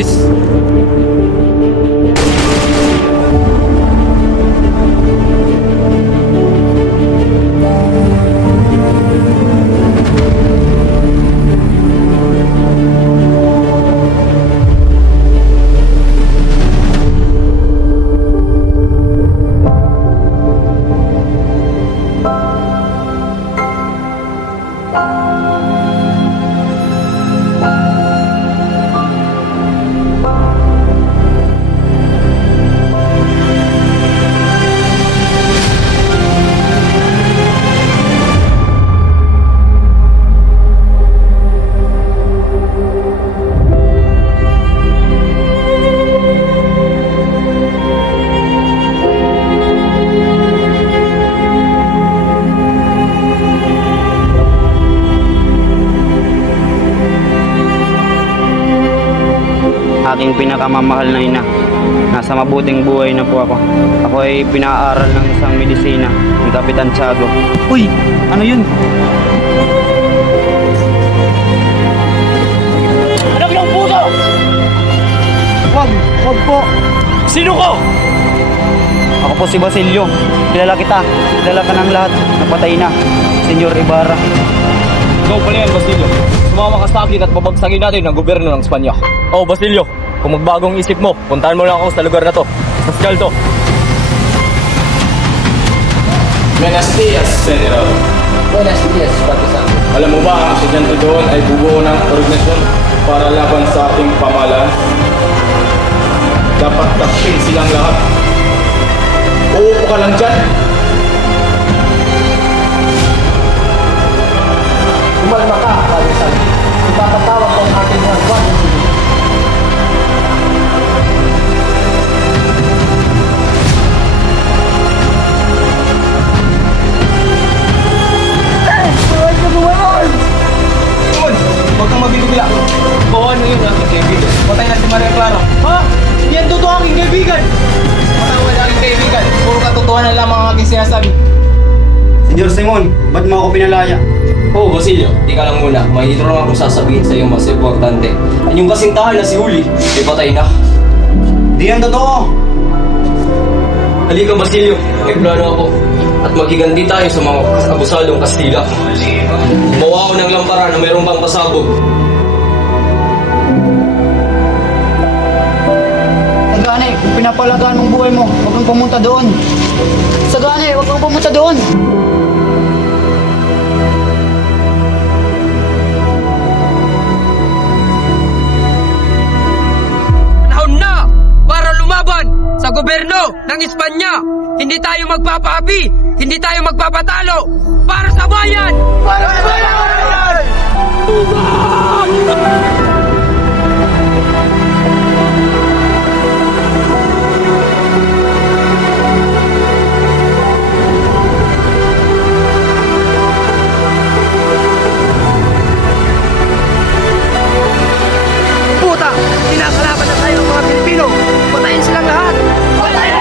Luis. Aking pinakamamahal na ina, nasa mabuting buhay na po ako. Ako ay pinaaral ng isang medisina ni Kapitan Tiago. Uy! Ano yun? Anak ng puto! Wag po! Sino ko? Ako po si Basilio. Kilala kita. Kilala ka ng lahat. Napatay na. Senyor Ibarra. Ikaw pala yan, Basilio. Sumama ka sa akin at babagsakin natin ang gobyerno ng Espanya. Oh, Basilio, kung magbagong isip mo, puntahan mo lang ako sa lugar na to. Sa Scalto. Buenos dias, General. Buenos dias, Partisan. Alam mo ba ang estudyante doon ay bubuo ng organisasyon para laban sa ating pamahalaan? Dapat takpin silang lahat. Uupo ka lang dyan. Kumalma ka, Partisan. Ipapatawag ko ang ating mga Guardia Civil. Huwag kang mabibigla. Oo, ano yun, aking kaibigan? Patay na si Maria Clara. Ha? Yan totoo aking kaibigan! Matawad aking kaibigan. Puro katotohanan lamang ang aking sinasabi. Senyor Simon, ba't mo ako pinalaya? Oh, Basilio, di ka lang muna. May ito lang akong sasabihin sa iyo mas importante. Ang yung kasintahan na si Huli, ay patay na. Di yan totoo! Halika, Basilio. May plano ako. At maghiganti tayo sa mga abusadong Kastila. Gumawa ako ng lampara na mayroong pang pasabog. Sagane, kung pinapalagaan mong buhay mo, huwag kang pumunta doon. Sagane, huwag kang pumunta doon! Panahon na para lumaban sa gobyerno ng Espanya. Hindi tayo magpapaapi, hindi tayo magpapatalo. Para sa bayan! Para sa bayan! Puta! Kinakalaban na tayo ng mga Pilipino! Patayin silang lahat! Patayin!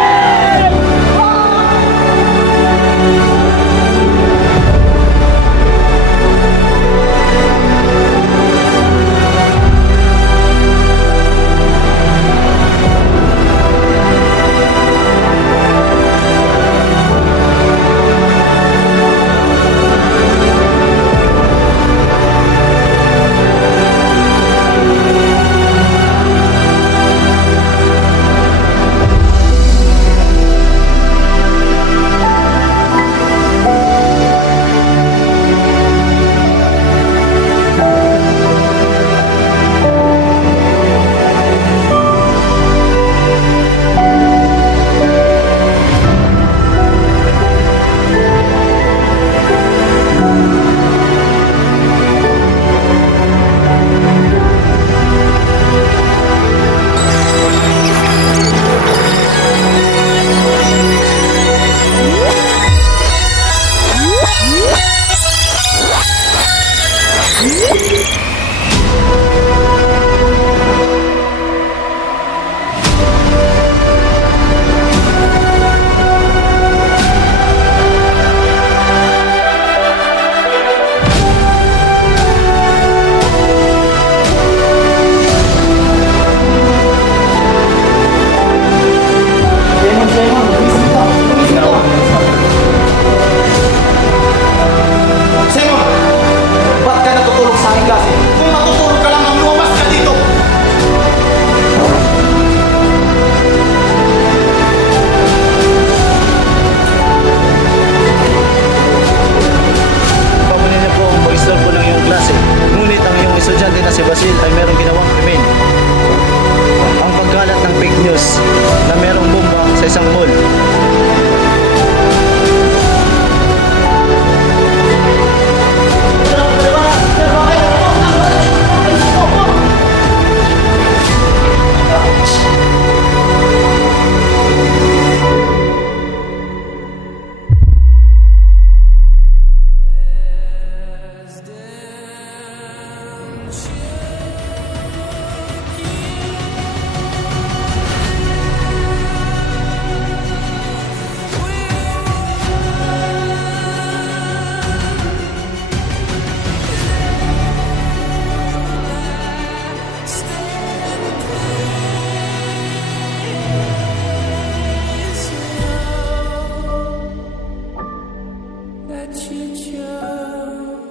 that you chose,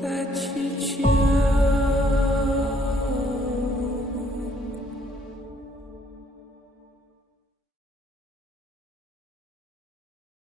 that you choose.